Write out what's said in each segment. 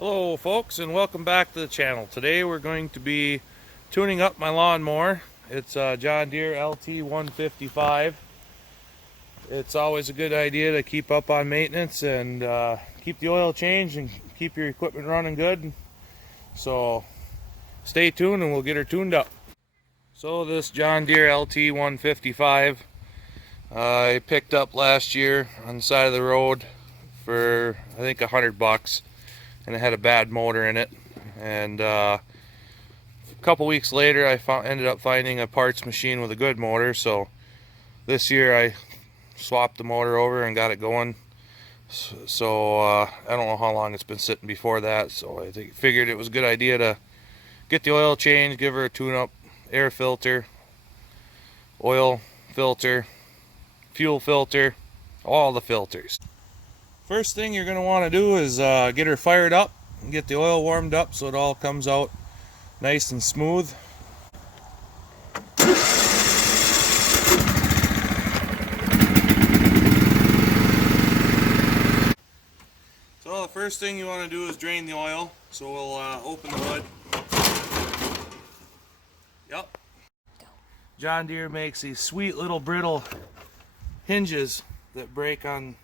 Hello folks, and welcome back to the channel. Today we're going to be tuning up my lawnmower. It's a John Deere LT155. It's always a good idea to keep up on maintenance and keep the oil changed and keep your equipment running good. So stay tuned and we'll get her tuned up. So this John Deere LT155 I picked up last year on the side of the road for I think $100. And it had a bad motor in it, and a couple weeks later I ended up finding a parts machine with a good motor. So this year I swapped the motor over and got it going. So I don't know how long it's been sitting before that, so I figured it was a good idea to get the oil changed, give her a tune-up, air filter, oil filter, fuel filter, all the filters. First thing you're going to want to do is get her fired up and get the oil warmed up so it all comes out nice and smooth. So the first thing you want to do is drain the oil. So we'll open the hood. Yep. John Deere makes these sweet little brittle hinges that break on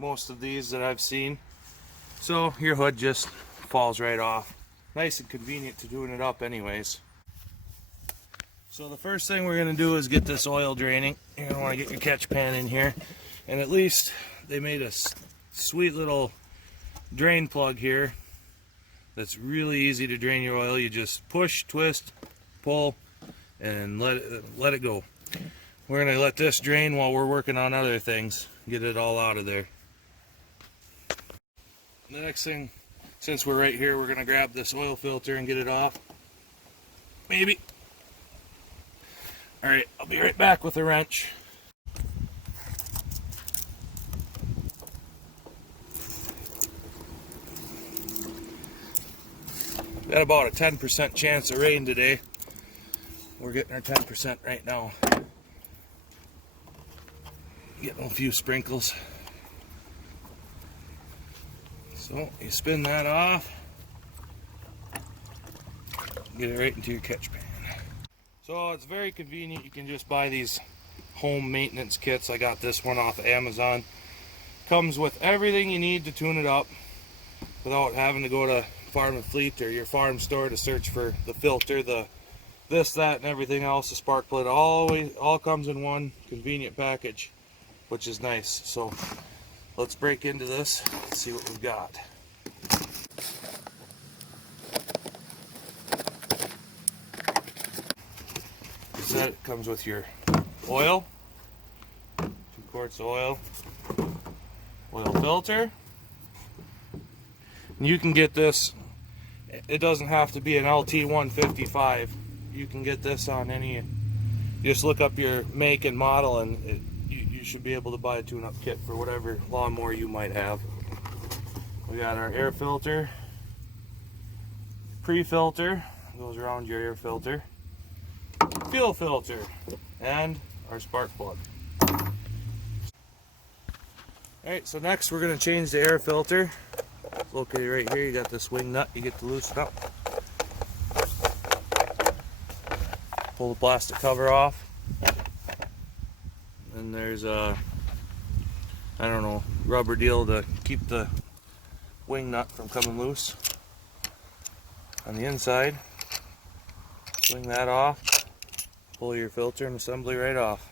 most of these that I've seen, so your hood just falls right off. Nice and convenient to tune it up anyways. So the first thing we're going to do is get this oil draining. You're going to want to get your catch pan in here, and at least they made a sweet little drain plug here that's really easy to drain your oil. You just push, twist, pull, and let it go. We're going to let this drain while we're working on other things, get it all out of there. The next thing, since we're right here, we're going to grab this oil filter and get it off. Maybe. Alright, I'll be right back with a wrench. Got about a 10% chance of rain today. We're getting our 10% right now. Getting a few sprinkles. So you spin that off, get it right into your catch pan. So it's very convenient. You can just buy these home maintenance kits. I got this one off of Amazon. Comes with everything you need to tune it up without having to go to Farm and Fleet or your farm store to search for the filter, the this, that, and everything else. The spark plug all comes in one convenient package, which is nice. So let's break into this and see what we've got. It comes with your oil, 2 quarts of oil, oil filter. And you can get this, it doesn't have to be an LT155. You can get this on any, you just look up your make and model, and you should be able to buy a tune-up kit for whatever lawnmower you might have. We got our air filter, pre-filter, goes around your air filter, fuel filter, and our spark plug. Alright, so next we're going to change the air filter. It's located right here. You got this wing nut you get to loosen up. Pull the plastic cover off. And there's a, I don't know, rubber deal to keep the wing nut from coming loose on the inside. Swing that off, pull your filter and assembly right off.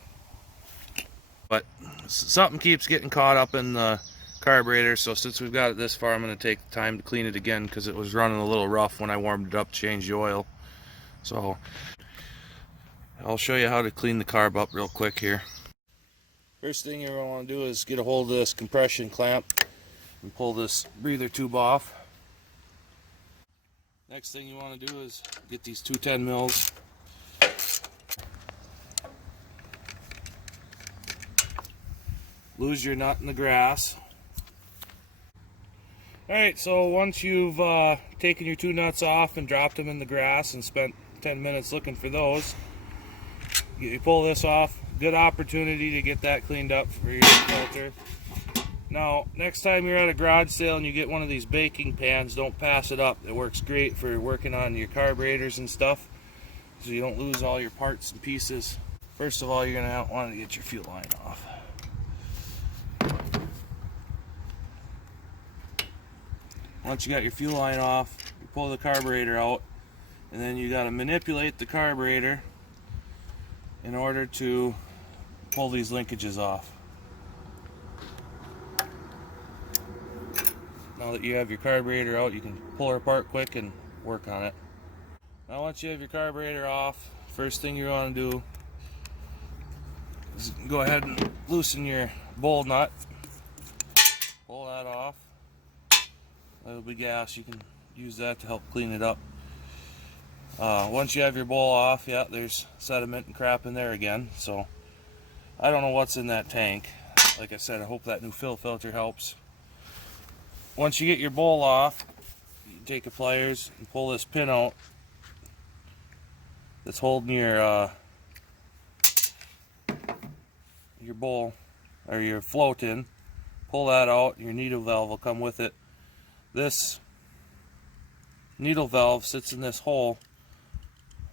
But something keeps getting caught up in the carburetor, so since we've got it this far, I'm going to take the time to clean it again because it was running a little rough when I warmed it up to change the oil. So I'll show you how to clean the carb up real quick here. First thing you're going to want to do is get a hold of this compression clamp and pull this breather tube off. Next thing you want to do is get these 210 mils. Lose your nut in the grass. Alright, so once you've taken your 2 nuts off and dropped them in the grass and spent 10 minutes looking for those, you pull this off. Good opportunity to get that cleaned up for your filter. Now, next time you're at a garage sale and you get one of these baking pans, don't pass it up. It works great for working on your carburetors and stuff, so you don't lose all your parts and pieces. First of all, you're going to want to get your fuel line off. Once you got your fuel line off, you pull the carburetor out, and then you got to manipulate the carburetor in order to pull these linkages off. Now that you have your carburetor out, you can pull her apart quick and work on it. Now once you have your carburetor off, first thing you're going to do is go ahead and loosen your bowl nut. Pull that off. That'll be gas. You can use that to help clean it up. Once you have your bowl off, yeah, there's sediment and crap in there again. So I don't know what's in that tank. Like I said, I hope that new fill filter helps. Once you get your bowl off, you take your pliers and pull this pin out that's holding your bowl or your float in. Pull that out, your needle valve will come with it. This needle valve sits in this hole,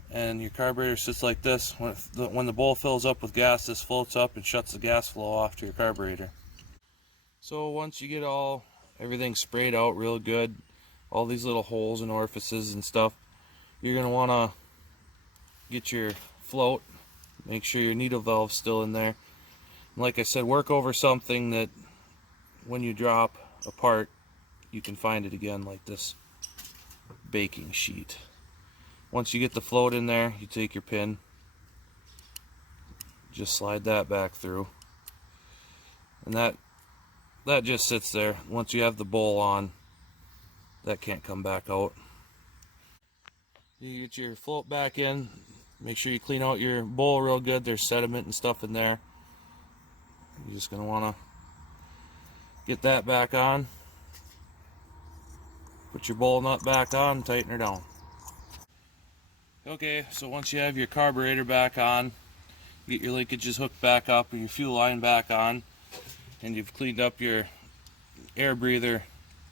and your carburetor sits like this. When the bowl fills up with gas, this floats up and shuts the gas flow off to your carburetor. So once you get everything sprayed out real good, all these little holes and orifices and stuff, you're going to want to get your float, make sure your needle valve's still in there. Like I said, work over something that when you drop a part, you can find it again, like this baking sheet. Once you get the float in there, you take your pin, just slide that back through, and that just sits there. Once you have the bowl on, that can't come back out. You get your float back in, make sure you clean out your bowl real good. There's sediment and stuff in there. You're just going to want to get that back on. Put your bowl nut back on, tighten her down. Okay, so once you have your carburetor back on, get your linkages hooked back up and your fuel line back on, and you've cleaned up your air breather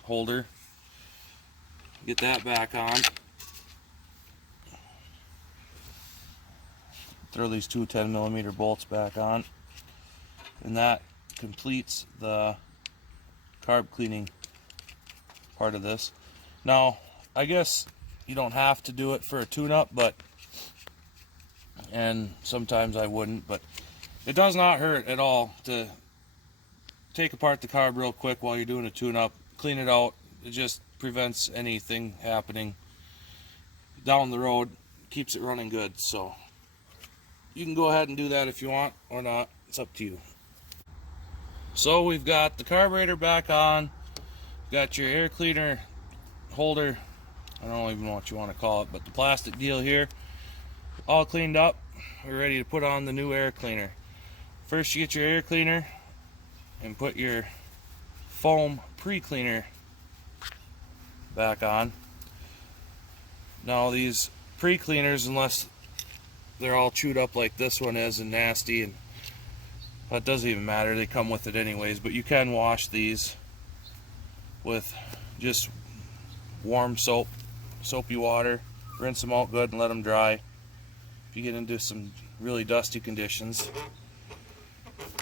holder, get that back on. Throw these two 10mm bolts back on, and that completes the carb cleaning part of this. Now, I guess you don't have to do it for a tune-up, and sometimes I wouldn't, but it does not hurt at all to take apart the carb real quick while you're doing a tune-up, clean it out. It just prevents anything happening down the road, keeps it running good. So you can go ahead and do that if you want or not. It's up to you. So we've got the carburetor back on, got your air cleaner holder, I don't even know what you want to call it, but the plastic deal here all cleaned up. We're ready to put on the new air cleaner. First, you get your air cleaner and put your foam pre-cleaner back on. Now these pre-cleaners, unless they're all chewed up like this one is and nasty, and that doesn't even matter, they come with it anyways, but you can wash these with just warm soapy water, rinse them out good and let them dry. If you get into some really dusty conditions,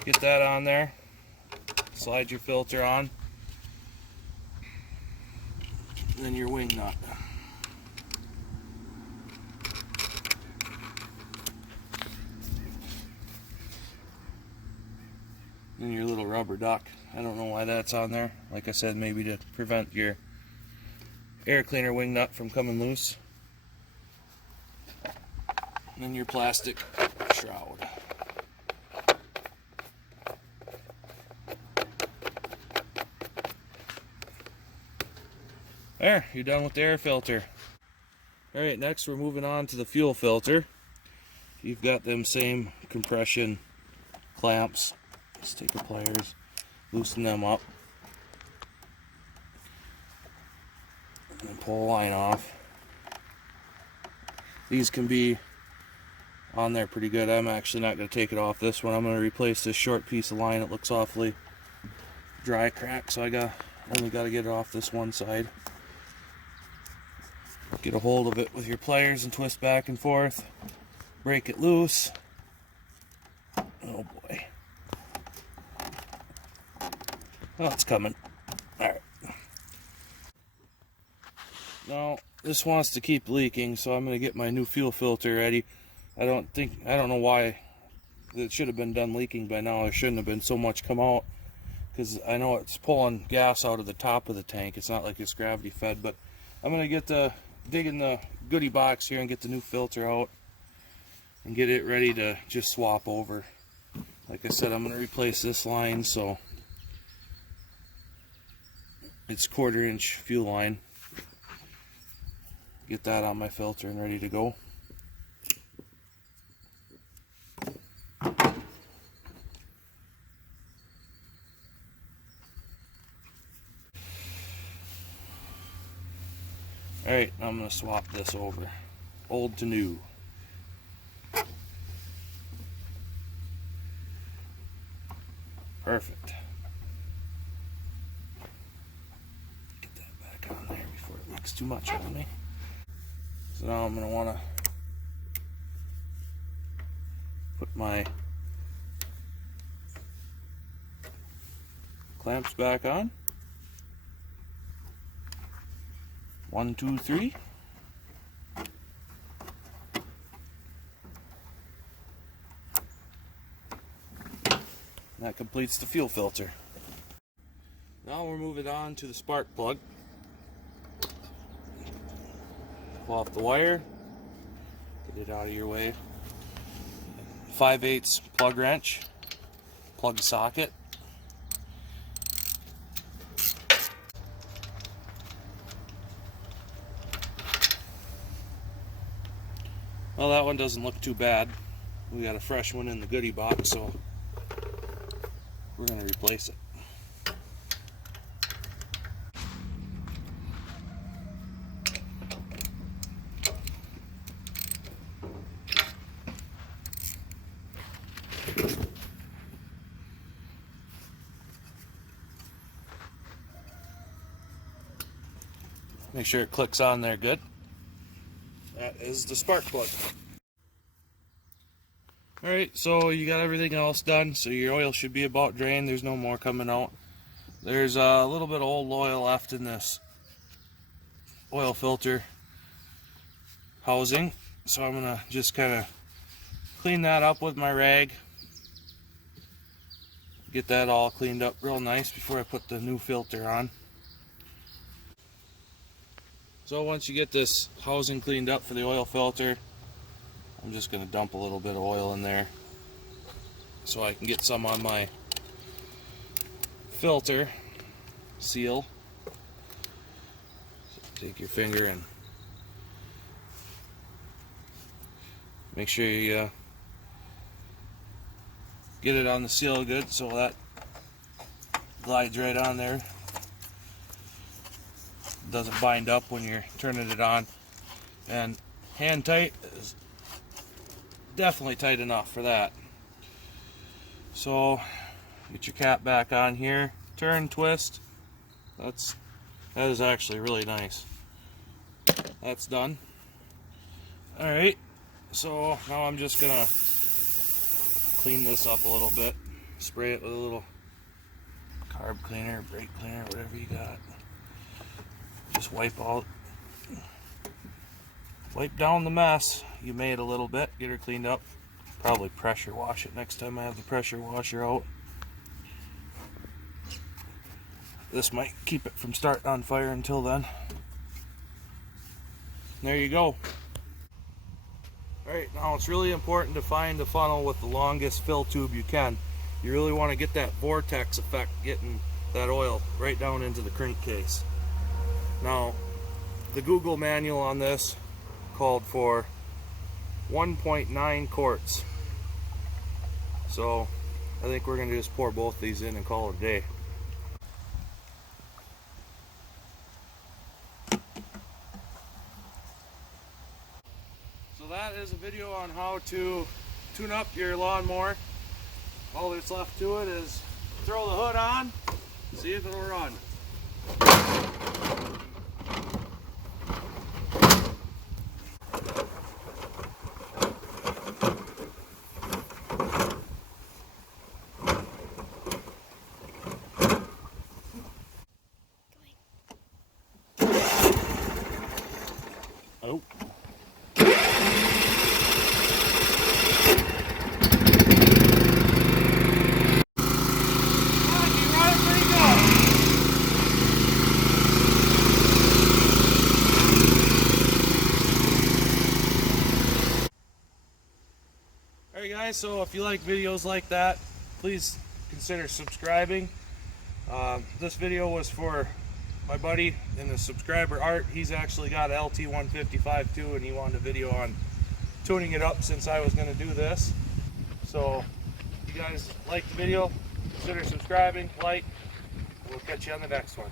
get that on there, slide your filter on, and then your wing nut. And your little rubber duck. I don't know why that's on there. Like I said, maybe to prevent your air cleaner wing nut from coming loose. And then your plastic shroud. There, you're done with the air filter. Alright, next we're moving on to the fuel filter. You've got them same compression clamps. Let's take the pliers, loosen them up, and pull the line off. These can be on there pretty good. I'm actually not going to take it off this one. I'm going to replace this short piece of line. It looks awfully dry crack, so I only got to get it off this one side. Get a hold of it with your pliers and twist back and forth. Break it loose. Oh boy. Oh, it's coming. Alright. Now, this wants to keep leaking, so I'm going to get my new fuel filter ready. I don't know why it should have been done leaking by now. There shouldn't have been so much come out, because I know it's pulling gas out of the top of the tank. It's not like it's gravity fed, but I'm going to dig in the goodie box here and get the new filter out and get it ready to just swap over. Like I said, I'm going to replace this line, so it's 1/4 inch fuel line. Get that on my filter and ready to go. Alright, I'm going to swap this over. Old to new. Perfect. Get that back on there before it leaks too much on me. So now I'm going to want to put my clamps back on. 1, 2, 3. That completes the fuel filter. Now we're moving on to the spark plug. Pull off the wire, get it out of your way. 5/8 plug wrench, plug socket. Well, that one doesn't look too bad. We got a fresh one in the goodie box, so we're going to replace it. Make sure it clicks on there good. That is the spark plug. Alright, so you got everything else done, so your oil should be about drained. There's no more coming out. There's a little bit of old oil left in this oil filter housing, so I'm gonna just kind of clean that up with my rag. Get that all cleaned up real nice before I put the new filter on. So once you get this housing cleaned up for the oil filter, I'm just going to dump a little bit of oil in there so I can get some on my filter seal. So take your finger and make sure you get it on the seal good so that glides right on there. Doesn't bind up when you're turning it on, and hand tight is definitely tight enough for that. So get your cap back on here, turn, twist. That is actually really nice. That's done. Alright, so now I'm just gonna clean this up a little bit, spray it with a little carb cleaner, brake cleaner, whatever you got. Just wipe down the mess you made a little bit, get her cleaned up. Probably pressure wash it next time I have the pressure washer out. This might keep it from starting on fire until then. There you go. Alright, now it's really important to find the funnel with the longest fill tube you can. You really want to get that vortex effect, getting that oil right down into the crankcase. Now, the Google manual on this called for 1.9 quarts. So, I think we're going to just pour both these in and call it a day. So that is a video on how to tune up your lawnmower. All that's left to it is throw the hood on, See if it'll run. Oh. Alright guys, so if you like videos like that, please consider subscribing. This video was for my buddy and the subscriber Art. He's actually got an LT155 too, and he wanted a video on tuning it up since I was going to do this. So if you guys like the video, consider subscribing, like, and we'll catch you on the next one.